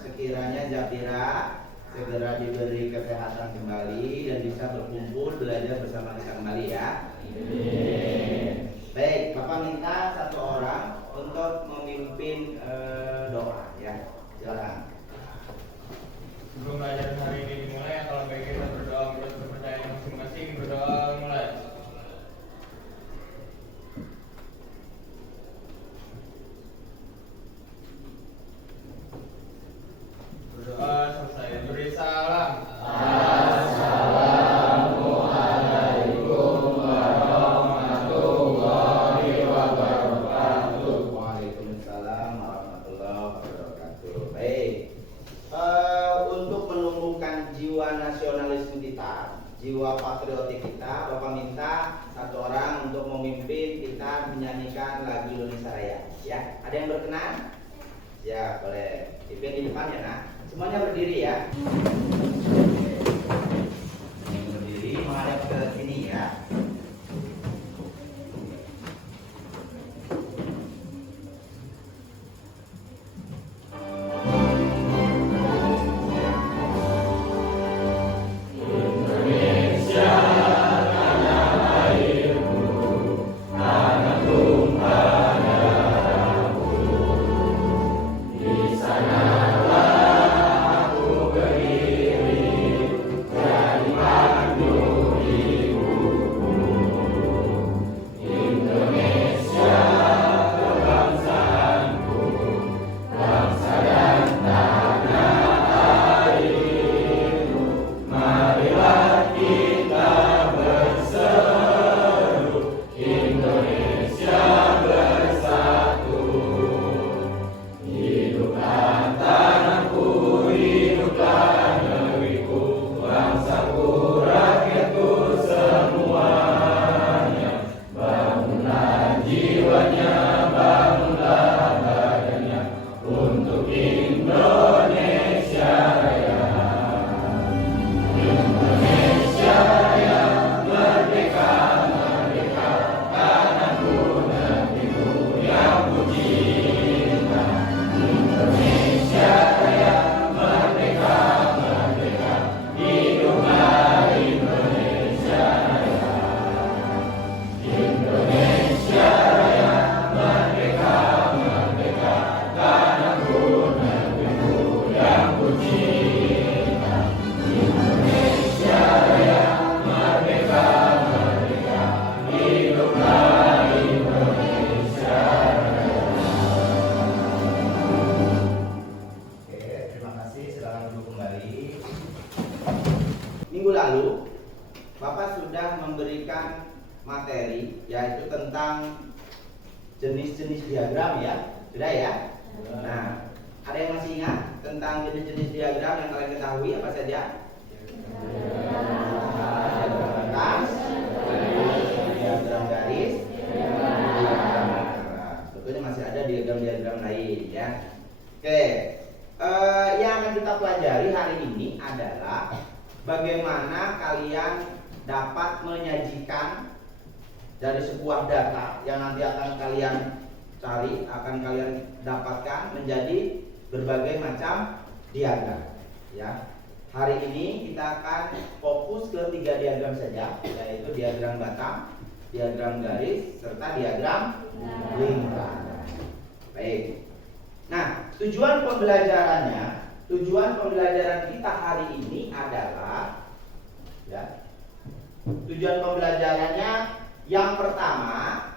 sekiranya Zafira segera diberi kesehatan kembali dan bisa berkumpul belajar bersama kita kembali ya. Baik, Bapak minta satu orang untuk memimpin doa ya. Silakan. Sebelum belajar hari ini dimulai, kalau baik kita berdoa menurut kepercayaan masing-masing. Berdoa mulai. Berdoa selesai. Beri salam. Assalamualaikum warahmatullahi wabarakatuh. Waalaikumsalam warahmatullahi wabarakatuh. Baik. Untuk menumbuhkan jiwa nasionalisme kita, jiwa patriotik kita, Bapak minta satu orang untuk memimpin kita menyanyikan lagu Indonesia Raya. Ya, ada yang berkenan? Ya, boleh. Pimpin di depan ya, nah. Semuanya berdiri ya. Yang berdiri menghadap ke sini ya. Minggu lalu Bapak sudah memberikan materi yaitu tentang jenis-jenis diagram ya. Sudah ya? Nah, ada yang masih ingat tentang jenis-jenis diagram yang kalian ketahui apa saja? Diagram batas, diagram garis, diagram arah. Tentunya masih ada diagram-diagram lain ya. Oke, yang akan kita pelajari hari ini adalah bagaimana kalian dapat menyajikan dari sebuah data yang nanti akan kalian cari, akan kalian dapatkan menjadi berbagai macam diagram ya. Hari ini kita akan fokus ke 3 diagram saja, yaitu diagram batang, diagram garis, serta diagram lingkaran. Baik. Nah, tujuan pembelajaran kita hari ini adalah ya. Tujuan pembelajarannya yang pertama,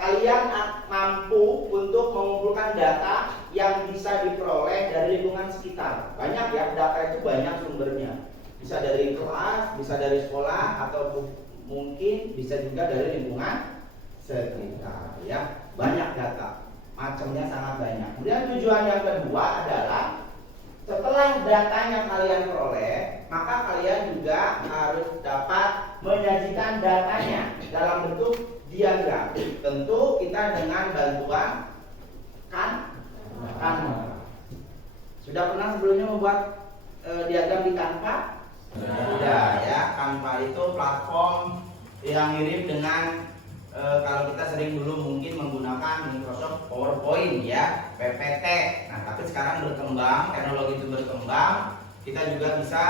kalian mampu untuk mengumpulkan data yang bisa diperoleh dari lingkungan sekitar. Banyak ya, data itu banyak sumbernya. Bisa dari kelas, bisa dari sekolah, atau mungkin bisa juga dari lingkungan sekitar ya. Banyak data, macamnya sangat banyak. Kemudian tujuan yang kedua adalah setelah datanya kalian peroleh, maka kalian juga harus dapat menyajikan datanya dalam bentuk diagram. Tentu kita dengan bantuan Canva. Sudah pernah sebelumnya membuat diagram di Canva? Sudah ya. Canva itu platform yang mirip dengan kalau kita sering dulu mungkin menggunakan Microsoft PowerPoint ya, PPT. Nah, tapi sekarang berkembang, teknologi itu berkembang, kita juga bisa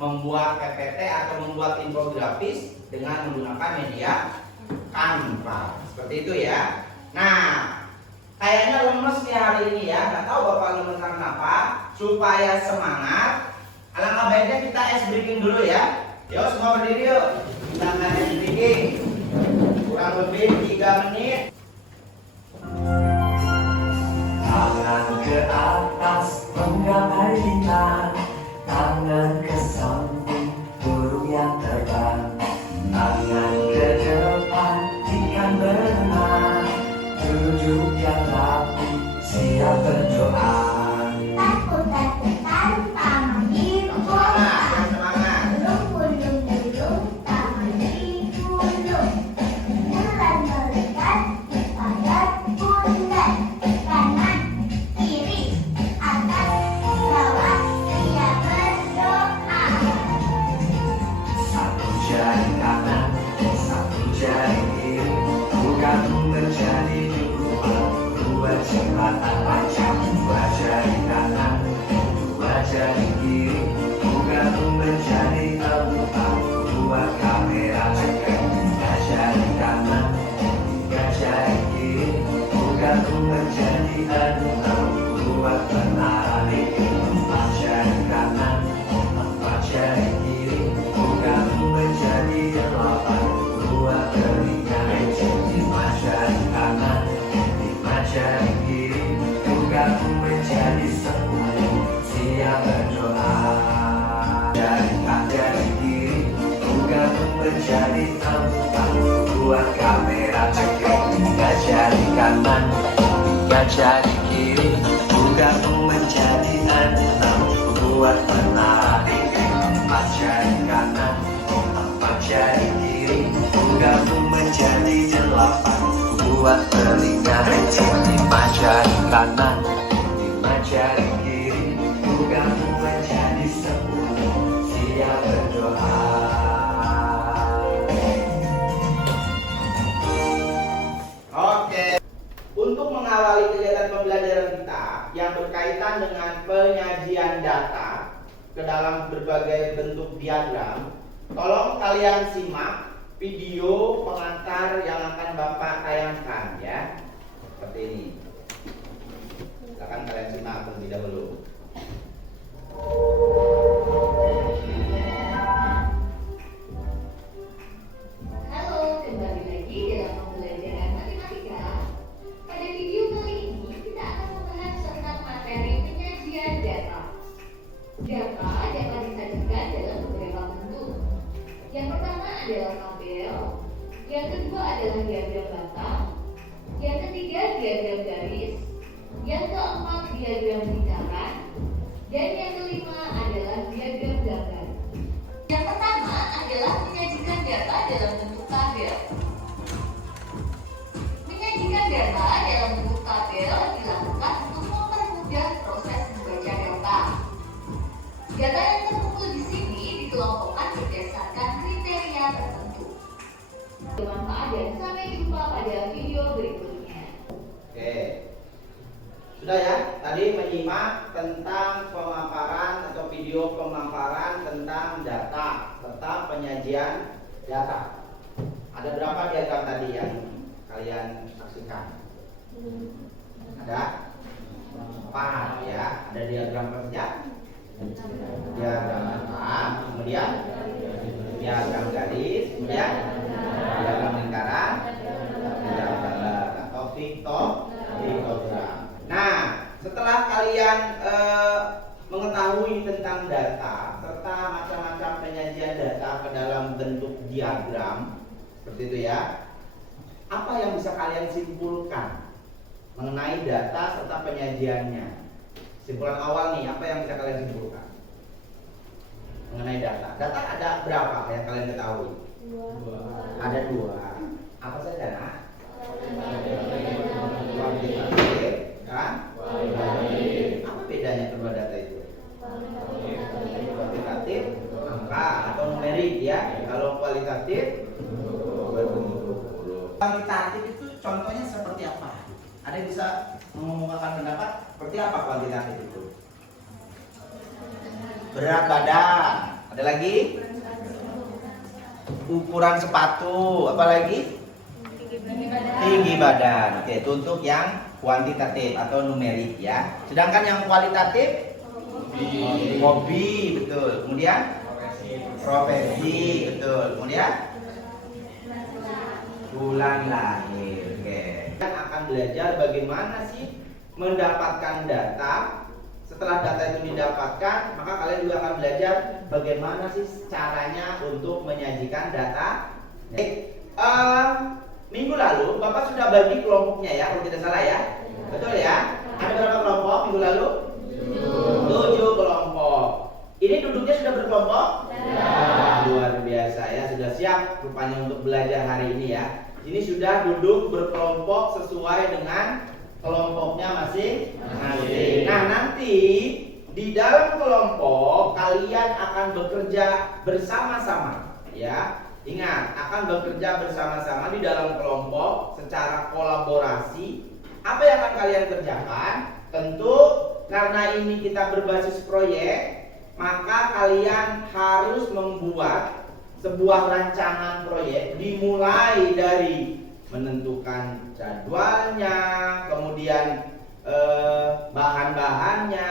membuat PPT atau membuat infografis dengan menggunakan media Canva. Seperti itu ya. Nah, kayaknya lemes nih hari ini ya, nggak tahu Bapak lemes kenapa. Supaya semangat, alangkah baiknya kita ice breaking dulu ya. Yuk semua berdiri yuk, kita akan ice breaking kurang lebih 3 menit. Tangan ke atas menggapai bintang, tangan ke samping burung yang terbang, tangan ke depan ikan berenang, duduk yang rapi siap berdoa. Takut-takut tanpa mandi Semangat, yang semangat. Gulung-gulung tak mandi gulung. Bulan melekat pada pundak. Kanan, kiri, atas, bawah, dia berdoa. Satu jari kanan, satu jari kiri, bukan menjadi dua jembatan panjang. Dua jari kanan, dua jari kiri, bukan menjadi empat. Dua kamera ceker, tiga jari kanan, tiga jari kiri, bukan menjadi enam. Dua menara listrik, empat jari kanan, empat jari kiri, bukan menjadi delapan. Dua telinga ecek, lima jari kanan, lima jari kiri, bukan menjadi 10. Siap berdoa. Jari kanan, jari kiri, bukan menjadi 4. Dua kamera ceker, tiga jari kanan, tiga jari kiri, bukan menjadi 6. Buat menara listrik, empat jari kanan, empat jari kiri, bukan menjadi 8. Buat telinga ecek, lima jari kanan, lima jari kiri, bukan menjadi 10. Siap berdoa. Oke. Untuk mengawali kegiatan pembelajaran kita yang berkaitan dengan penyajian data ke dalam berbagai bentuk diagram, tolong kalian simak video pengantar yang akan Bapak tayangkan ya. Seperti ini. Silakan kalian simak terlebih dahulu. Halo, kembali lagi dalam pembelajaran matematika. Pada video kali ini kita akan membahas tentang materi penyajian data. Data dapat disajikan dalam beberapa bentuk. Yang pertama adalah tabel, yang kedua adalah diagram batang, yang ketiga diagram garis, yang keempat diagram lingkaran, dan yang kelima adalah diagram gambar. Yang pertama adalah menyajikan data dalam bentuk tabel. Menyajikan data dalam bentuk tabel dilakukan untuk mempermudah proses membaca data. Data yang terkumpul di sini dikelompokkan berdasarkan kriteria tertentu. Bermanfaat dan sampai jumpa pada video berikutnya. Oke. Sudah ya, tadi menyimak tentang pemaparan atau video pemaparan tentang data serta penyajian data. Ada berapa diagram tadi yang kalian saksikan? Ada 4 ya. Ada diagram kerja, diagram batang, kemudian diagram garis, kemudian diagram lingkaran, diagram gambar atau piktogram. Nah, setelah kalian mengetahui tentang data serta macam-macam penyajian data ke dalam bentuk diagram seperti itu ya, apa yang bisa kalian simpulkan mengenai data serta penyajiannya? Simpulan awal nih, apa yang bisa kalian simpulkan mengenai data? Data ada berapa yang kalian ketahui? Ada 2. Apa saja nak? Kuantitatif kan? Apa bedanya kedua data itu? Kuantitatif angka atau numerik ya. Kalau kualitatif berbentuk huruf. Kuantitatif contohnya seperti apa? Ada yang bisa mengungkapkan pendapat seperti apa kuantitatif itu? Berat badan. Ada lagi? Ukuran sepatu. Apa lagi? Tinggi badan. Oke, itu untuk yang kuantitatif atau numerik ya. Sedangkan yang kualitatif hobi, betul. Kemudian profesi, betul. Kemudian bulan lahir. Oke. Kita akan belajar bagaimana sih mendapatkan data. Setelah data itu didapatkan, maka kalian juga akan belajar bagaimana sih caranya untuk menyajikan data. Minggu lalu Bapak sudah bagi kelompoknya ya, kalau tidak salah ya. Betul ya? Ada berapa kelompok minggu lalu? 7 kelompok. Ini duduknya sudah berkelompok? Ya. Luar biasa ya, sudah siap rupanya untuk belajar hari ini ya. Ini sudah duduk berkelompok sesuai dengan kelompoknya masing-masing. Nah, nanti di dalam kelompok kalian akan bekerja bersama-sama ya. Ingat, akan bekerja bersama-sama di dalam kelompok secara kolaborasi. Apa yang akan kalian kerjakan? Tentu karena ini kita berbasis proyek, maka kalian harus membuat sebuah rancangan proyek dimulai dari menentukan jadwalnya, kemudian bahan-bahannya,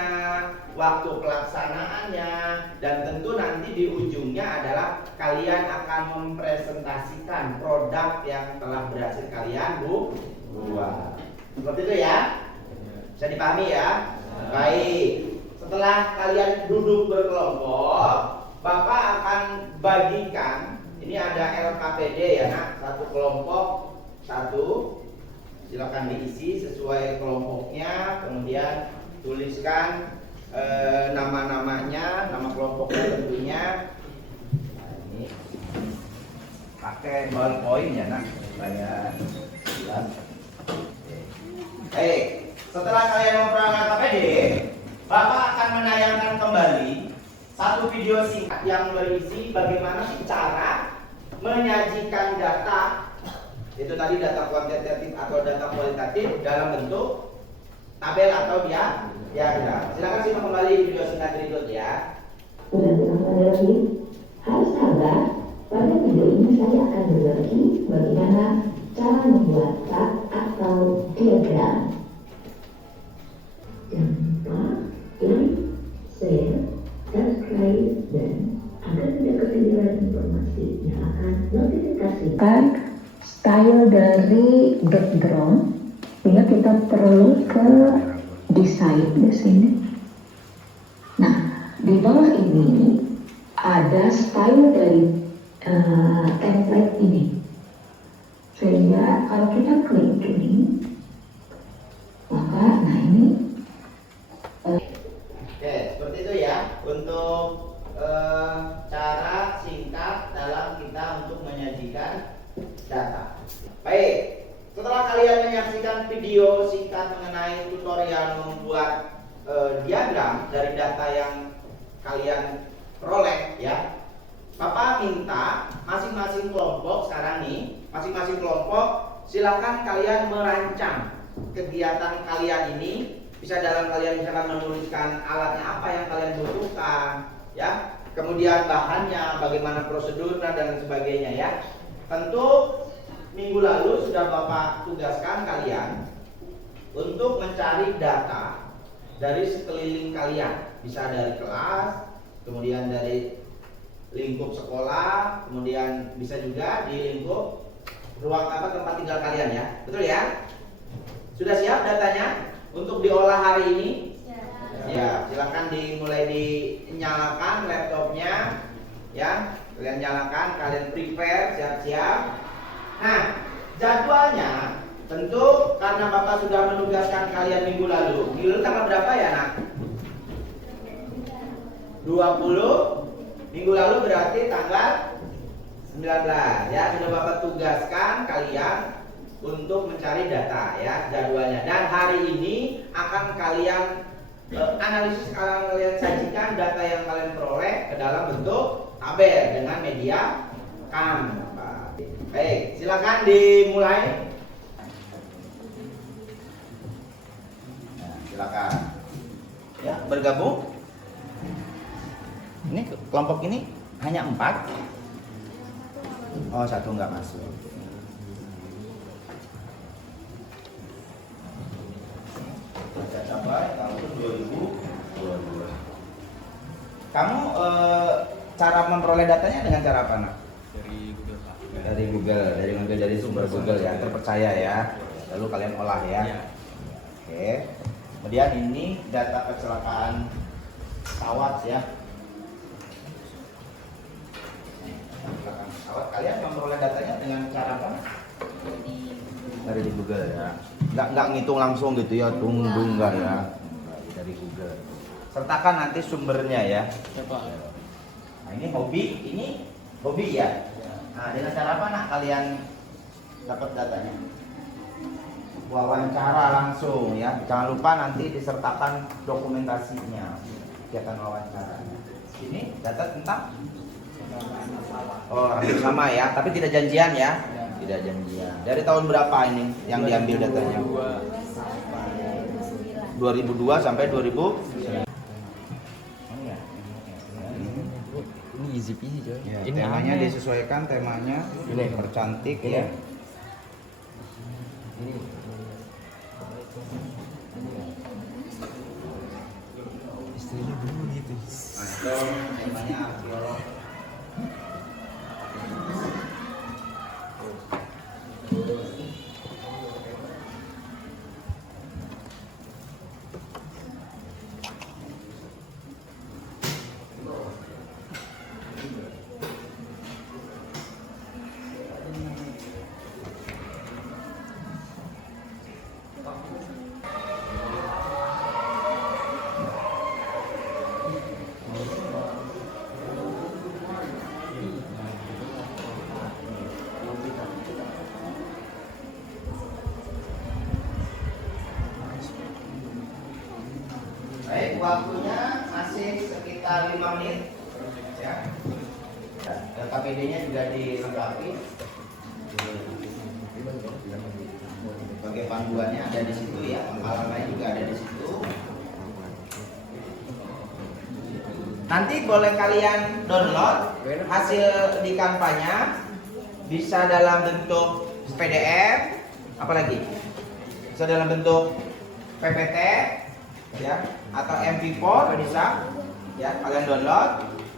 waktu pelaksanaannya, dan tentu nanti di ujungnya adalah kalian akan mempresentasikan produk yang telah berhasil kalian buat. Seperti itu ya? Bisa dipahami ya? Baik. Setelah kalian duduk berkelompok, Bapak akan bagikan. Ini ada LKPD ya nak, satu kelompok satu. Silakan diisi sesuai kelompoknya, kemudian tuliskan nama-namanya, nama kelompoknya tentunya. Nah, ini pakai ballpoint ya nak, supaya jelas. Setelah kalian memperoleh KPD, Bapak akan menayangkan kembali satu video singkat yang berisi bagaimana cara menyajikan data. Itu tadi data kuantitatif atau data kualitatif dalam bentuk tabel atau diagram. Silakan simak kembali video singkat berikut ya. Lagi, harus sabar. Pada video ini saya akan berbagi bagaimana cara membuat chart atau diagram. Jangan lupa like, share, subscribe, dan agar tidak ketinggalan informasi, nyalakan notifikasi. Style dari background, sehingga kita perlu ke desain di sini. Nah, di bawah ini ada style dari template ini. Sehingga kalau kita klik ini, maka nah ini. Oke, seperti itu ya untuk cara singkat dalam kita untuk menyajikan data. Baik, setelah kalian menyaksikan video singkat mengenai tutorial membuat diagram dari data yang kalian peroleh ya, Bapak minta masing-masing kelompok sekarang nih, masing-masing kelompok silakan kalian merancang kegiatan kalian ini. Bisa dalam kalian misalkan menuliskan alatnya apa yang kalian butuhkan ya, kemudian bahannya, bagaimana prosedurnya dan sebagainya ya. Tentu minggu lalu sudah Bapak tugaskan kalian untuk mencari data dari sekeliling kalian. Bisa dari kelas, kemudian dari lingkup sekolah, kemudian bisa juga di lingkup ruang tempat tinggal kalian ya. Betul ya? Sudah siap datanya untuk diolah hari ini? Ya, silakan dimulai dinyalakan laptopnya ya. Kalian nyalakan, kalian prepare, siap-siap. Nah, jadwalnya tentu karena Bapak sudah menugaskan kalian minggu lalu. Minggu lalu tanggal berapa ya nak? 20. Minggu lalu berarti tanggal 19 ya. Sudah Bapak tugaskan kalian untuk mencari data ya, jadwalnya. Dan hari ini akan kalian analisis, kalian sajikan data yang kalian peroleh ke dalam bentuk tabel dengan media Canva. Baik, silakan dimulai. silakan. Ya, bergabung. Ini kelompok ini hanya 4. Oh, 1 nggak masuk. Baca capai tahun 2022. Kamu cara memperoleh datanya dengan cara apa, nak? Dari Google Pak. Dari sumber Google ya, terpercaya ya. Lalu kalian olah ya. Iya. Oke. Kemudian ini data kecelakaan pesawat ya. Kecelakaan pesawat. Kalian memperoleh datanya dengan cara apa? Dari di Google ya. Nggak ngitung langsung gitu ya, dung enggak ya. Dari Google. Sertakan nanti sumbernya ya. Siapa? Nah, ini hobi ya. Nah, dengan cara apa nak kalian dapat datanya? Wawancara langsung ya. Jangan lupa nanti disertakan dokumentasinya. Kegiatan wawancaranya. Ini data tentang hampir sama ya, tapi tidak janjian ya. Tidak janjian. Dari tahun berapa ini yang diambil datanya? 2002 sampai 2009. Ini easy peasy coy. Ya, Ini temanya aneh. disesuaikan temanya, ini percantik ya. Istrinya dulu gitu. Nah, itu temanya arkeolog. Baik, waktunya masih sekitar 5 menit ya. KPD-nya juga dilengkapi. Sebagai panduannya ada di situ ya, pengalamannya juga ada di situ. Nanti boleh kalian download hasil di kampanye, bisa dalam bentuk PDF, apalagi bisa dalam bentuk PPT ya, atau MP4 bisa ya, kalian download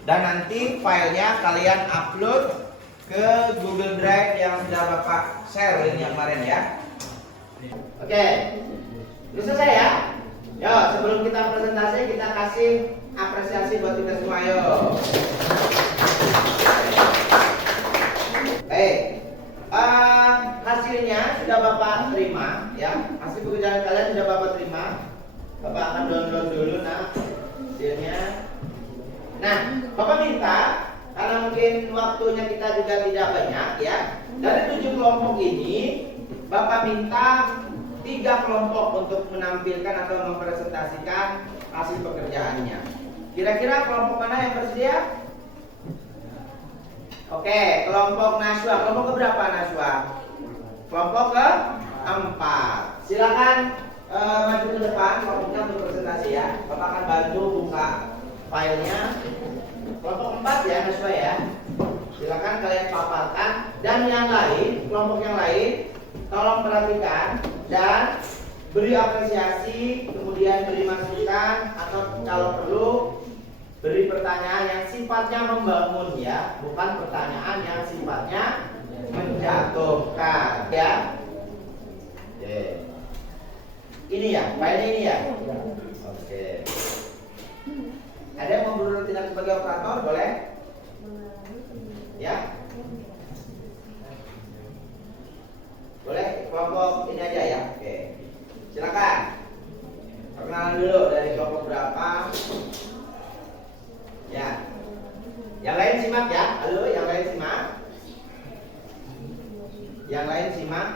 dan nanti filenya kalian upload ke Google Drive yang sudah Bapak share ini yang kemarin ya. Oke, ini selesai ya. Yo, sebelum kita presentasi kita kasih apresiasi buat kita semua yo. Baik, hasilnya sudah Bapak terima ya. Hasil pekerjaan kalian sudah Bapak terima. Bapak akan download dulu nah hasilnya. Nah, Bapak minta karena mungkin waktunya kita juga tidak banyak ya. Dari 7 kelompok ini Bapak minta 3 kelompok untuk menampilkan atau mempresentasikan hasil pekerjaannya. Kira-kira kelompok mana yang bersedia? Oke, kelompok Naswa. Kelompok keberapa Naswa? Kelompok ke-4. Silakan maju ke depan kelompoknya untuk presentasi ya. Bapak akan bantu buka filenya. Kelompok 4 ya Naswa ya. Silakan kalian paparkan dan yang lain, kelompok yang lain tolong perhatikan dan beri apresiasi, kemudian beri masukan atau kalau perlu beri pertanyaan yang sifatnya membangun ya, bukan pertanyaan yang sifatnya menjatuhkan ya. Oke. Ini ya, filenya ini ya. Oke. Ada yang mau bertindak sebagai operator boleh? Ya. Boleh kelompok ini aja ya. Oke. Silakan. Perkenalan dulu dari kelompok berapa? Ya. Yang lain simak ya. Halo, yang lain simak. Yang lain simak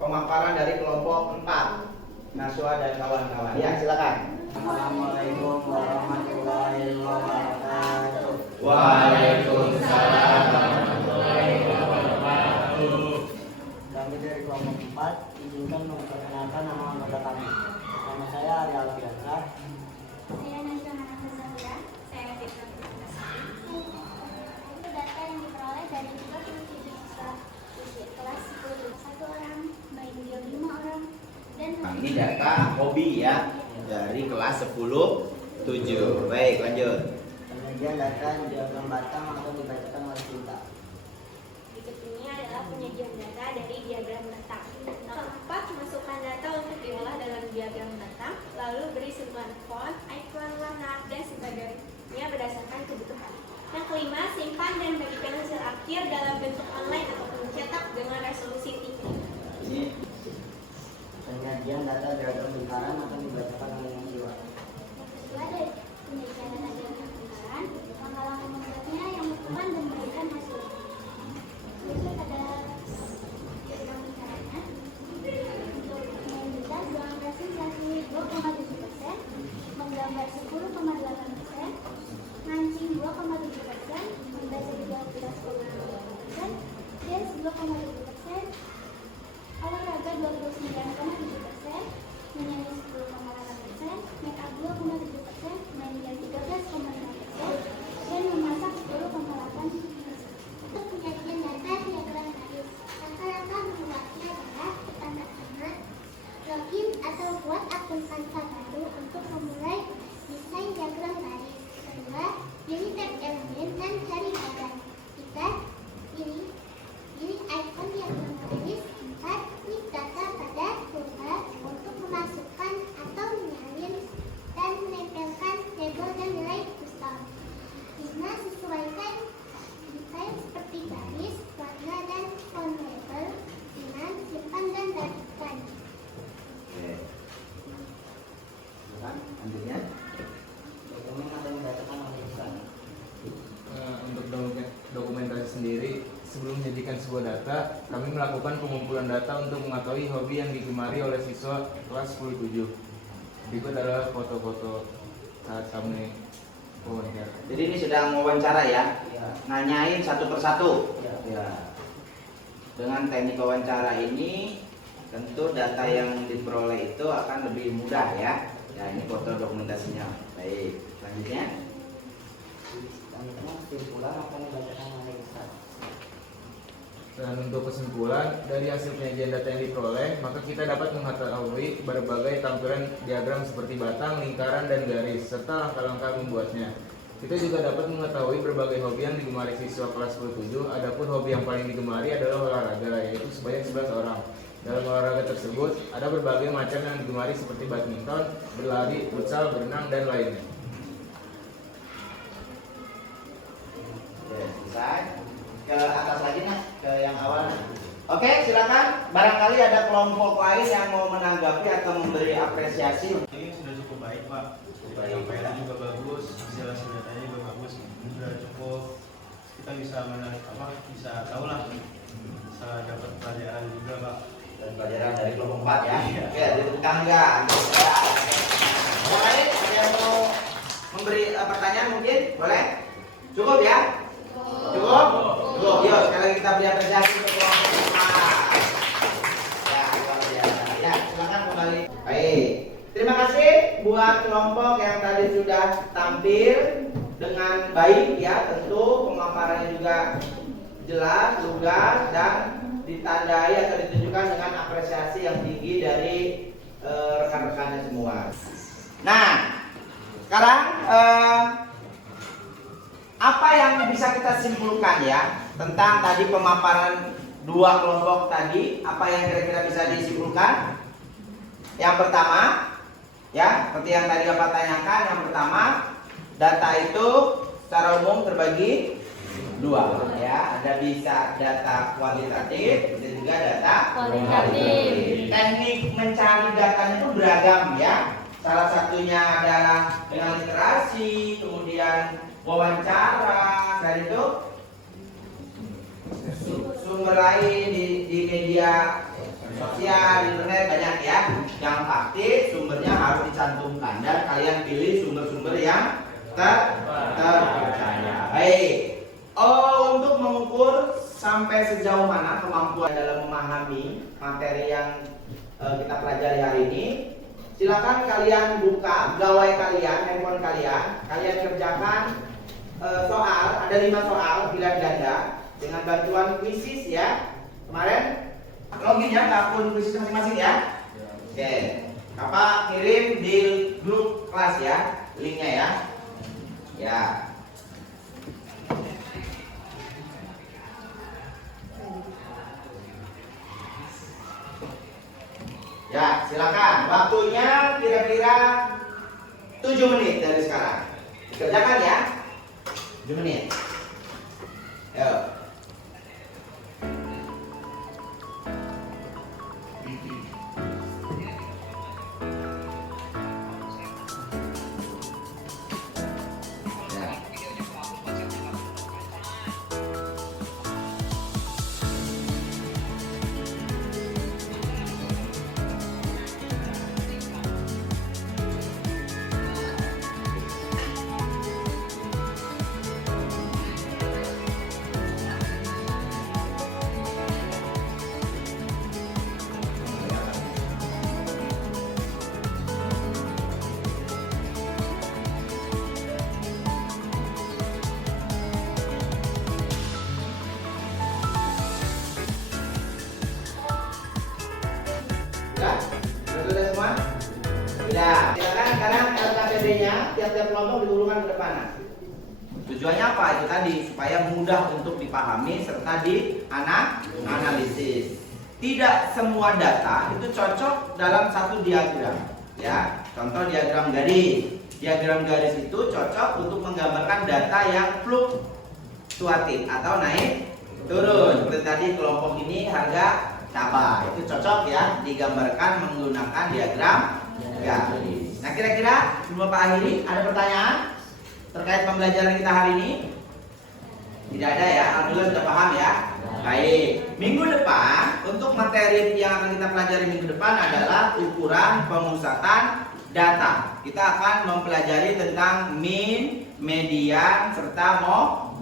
pemaparan dari kelompok 4. Naswa dan kawan-kawan. Ya, silakan. Assalamualaikum warahmatullahi wabarakatuh. Waalaikumsalam warahmatullahi wabarakatuh. Kami dari kelompok 4 izinkan memperkenalkan nama anggota kami. Nama saya Arya saya Alfiandra. Saya Najwa Hanafa Zahra. Saya Fitna Purwasari. Itu data yang diperoleh dari 37 siswa usia kelas 10. 1 orang, baik dia 5 orang, dan Nah, ini data hobi ya dari kelas 10-7. Baik, lanjut. Penyajian data diagram batang atau dibacakan oleh Sinta. Berikut ini adalah penyajian data dari diagram batang. Keempat, masukkan data untuk diolah dalam diagram batang, lalu beri sentuhan font, icon, warna, dan sebagainya berdasarkan kebutuhan. Yang kelima, simpan dan bagikan hasil akhir dalam bentuk online ataupun cetak dengan resolusi tinggi. Ini penyajian data diagram lingkaran atau dibacakan oleh siswa. yang kedua dari penelitian data diagram lingkaran, pengalaman membuatnya yang berkembang dan memberikan hasil. Berikut ada diagram lingkarannya. Untuk menunjukkan ruang presentasi 2,7%, menggambar 10,8%, mancing 2,7%, membaca 13,2%, dance 2,7%, olahraga 29,7%, menyanyi 10,8%, make up 2,7%, main game 13,5%, dan memasak 10,8%. Untuk penyajian data diagram garis, langkah-langkah membuatnya adalah pertama-tama login atau buat akun Canva baru untuk memulai desain diagram garis. Kedua, pilih tab elemen dan cari bagan. Tiga, pilih icon diagram garis. 4. Klik data pada toolbar untuk memasukkan atau menyalin dan menempelkan label dan nilai custom. 5. Sesuaikan detail seperti garis, warna, dan font label. 6. Simpan dan bagikan. Oke. Lanjutnya. Dokumen atau dibacakan oleh siswa. Untuk dokumentasi sendiri, sebelum menjadikan sebuah data, kami melakukan pengumpulan data untuk mengetahui hobi yang digemari oleh siswa kelas 10-7. Berikut adalah foto-foto saat kami wawancara. Jadi ini sedang wawancara ya, Ya. nanyain satu persatu. Ya. Ya. Dengan teknik wawancara ini, tentu data yang diperoleh itu akan lebih mudah ya. Ya, ini foto dokumentasinya. Baik, selanjutnya. Selanjutnya kesimpulan akan dibacakan oleh Ustaz. Dan untuk kesimpulan, dari hasil penyajian data yang diperoleh, maka kita dapat mengetahui berbagai tampilan diagram seperti batang, lingkaran, dan garis, serta langkah-langkah membuatnya. Kita juga dapat mengetahui berbagai hobi yang digemari siswa kelas 10-7. Adapun hobi yang paling digemari adalah olahraga, yaitu sebanyak 11 orang. Dalam olahraga tersebut, ada berbagai macam yang digemari seperti badminton, berlari, futsal, berenang, dan lainnya. Oke, selesai. Ke atas lagi nah, ke yang awal. Oke, silakan. Barangkali ada kelompok lain yang mau menanggapi atau memberi apresiasi. Ini sudah cukup baik Pak. Baik. Penyampaiannya juga bagus, hasil datanya juga bagus. Ini sudah cukup. Kita bisa bisa tahu lah, bisa dapat pelajaran juga Pak. Dan pelajaran dari kelompok 4 ya. Oke, ditutupkan enggak? Yang lain ada yang mau memberi pertanyaan mungkin? Boleh? Cukup ya? Cukup? Cukup. Yuk, sekali lagi kita beri apresiasi untuk kelompok 4. Ya, luar biasa. Ya, silakan kembali. Baik. Terima kasih buat kelompok yang tadi sudah tampil dengan baik ya, tentu pemaparannya juga jelas, lugas, dan ditandai atau ditunjukkan dengan apresiasi yang tinggi dari rekan-rekannya semua. Nah, sekarang apa yang bisa kita simpulkan ya tentang tadi pemaparan dua kelompok tadi? Apa yang kira-kira bisa disimpulkan? Yang pertama, ya, seperti yang tadi Bapak tanyakan, yang pertama, data itu secara umum terbagi dua, ya, ada bisa data kualitatif dan juga data kualitatif. Teknik mencari datanya itu beragam ya. Salah satunya adalah dengan literasi, kemudian wawancara, dan itu sumber lain di media sosial, di internet banyak ya. Yang pasti sumbernya harus dicantumkan dan kalian pilih sumber-sumber yang terpercaya. Baik. Untuk mengukur sampai sejauh mana kemampuan dalam memahami materi yang kita pelajari hari ini, silakan kalian buka gawai kalian, handphone kalian kerjakan soal, ada 5 soal pilihan ganda dengan bantuan kuisis ya. Kemarin login ya ke akun kuisis masing-masing ya. Oke, Kakak kirim di grup kelas ya, linknya ya. Ya. Ya, silakan. Waktunya kira-kira 7 menit dari sekarang. Kerjakan ya. 7 menit. Yuk. Sudah? Sudah semua? Sudah. Silakan sekarang LKPD-nya tiap-tiap kelompok diurungkan ke depan. Tujuannya apa? Itu tadi supaya mudah untuk dipahami serta dianalisis. Tidak semua data itu cocok dalam satu diagram. Ya, contoh diagram garis. Diagram garis itu cocok untuk menggambarkan data yang fluktuatif atau naik turun. Seperti tadi kelompok ini harga cabai itu cocok ya digambarkan menggunakan diagram garis. Nah, kira-kira sebelum Pak akhiri ada pertanyaan terkait pembelajaran kita hari ini? Tidak ada ya, alhamdulillah sudah paham ya. Baik, minggu depan untuk materi yang akan kita pelajari minggu depan adalah ukuran pemusatan data. Kita akan mempelajari tentang mean, median, serta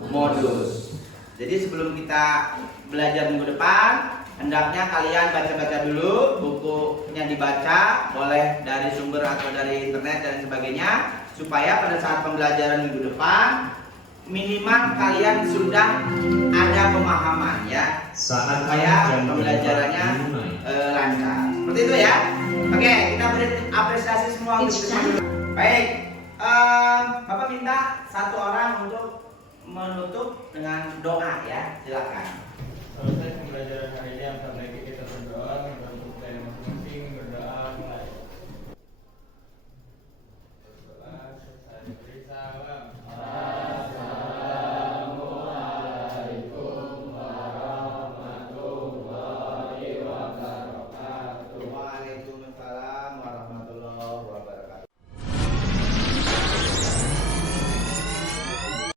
modus. Jadi sebelum kita belajar minggu depan, hendaknya kalian baca-baca dulu, bukunya dibaca, boleh dari sumber atau dari internet dan sebagainya, supaya pada saat pembelajaran minggu depan minimal kalian sudah ada pemahaman ya, supaya pembelajarannya lancar. Seperti itu ya. Oke, kita beri apresiasi semua untuk kita. Baik, Bapak minta satu orang untuk menutup dengan doa ya, silakan. Proses pembelajaran hari ini yang terbaik kita berdoa